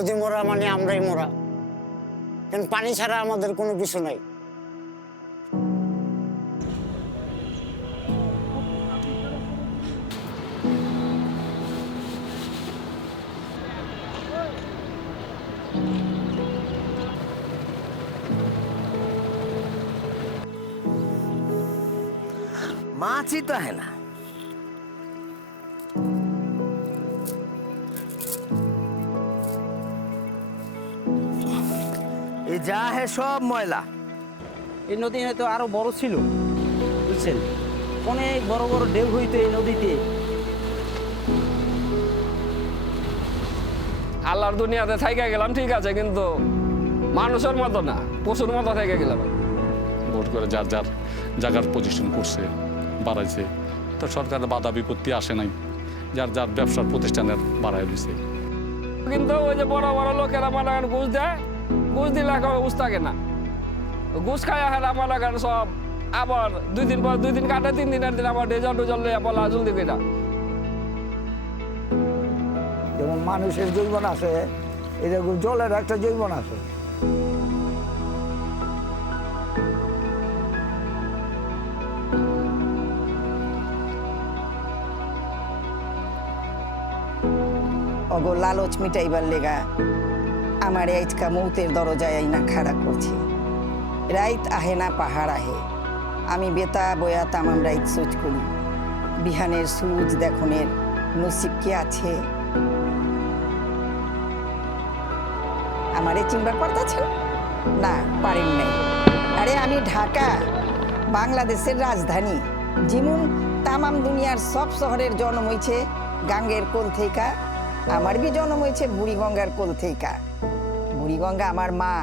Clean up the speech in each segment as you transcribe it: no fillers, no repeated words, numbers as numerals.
নদী মরা মানে আমরাই মরা, কারণ পানি ছাড়া আমাদের কোনো কিছু নাই। মাছই তো है ना। ये जा है सब ময়লা। এই নদী হয়তো আরো বড় ছিল, বুঝছেন, অনেক বড় বড় ঢেউ হইতো এই নদীতে। আল্লাহর দুনিয়াতে থাইকা গেলাম ঠিক আছে, কিন্তু মানুষের মতো না, পশুর মতো থেকে গেলাম। ভোট করে যার যার জায়গার পজিশন করছে, বাড়াইছে, তো সরকারের বাধা বিপত্তি আসে নাই, যার যার ব্যবসার প্রতিষ্ঠানের বাড়াই দিছে। কিন্তু ওই যে বড় বড় লোকেরা মনে করেন ঘুষ দেয়, ঘুষ দিলে এখন ঘুষ থাকে না, ঘুষ খায় হেরা মনে করেন সব আবার 2 দিন পর 2 দিন কাটে, 3 দিনের দিন আবার ডেজল ডুজল লইয়া বলা জলদি কইরা। যেমন মানুষের জৈবন আছে, এরকম জলের একটা জৈবন আছে। অগো লালচ মিটাইবার লেগা আমার আজকা মৌতের দরজায় আইনা খাড়া করছে। রাইত আহে না পাহাড় আহে, আমি বেতা বয়া তামাম রাইত সোচ করি। বিহানের সুজ দেখনের নসিব কি আছে? আমারে চিনবার পারতাছেন না? পারেন নাই। আরে আমি ঢাকা, বাংলাদেশের রাজধানী। যেমন তামাম দুনিয়ার সব শহরের জন্ম হয়েছে গাঙ্গের কোল থেইকা, আমার বি জন্ম হয়েছে বুড়িগঙ্গার কোল থেইকা। বুড়িগঙ্গা আমার মা,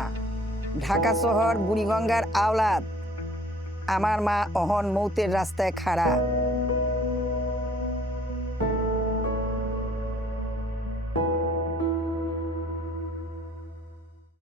ঢাকা শহর বুড়িগঙ্গার আওলাদ। আমার মা অহন মৌতের রাস্তায় খাড়া।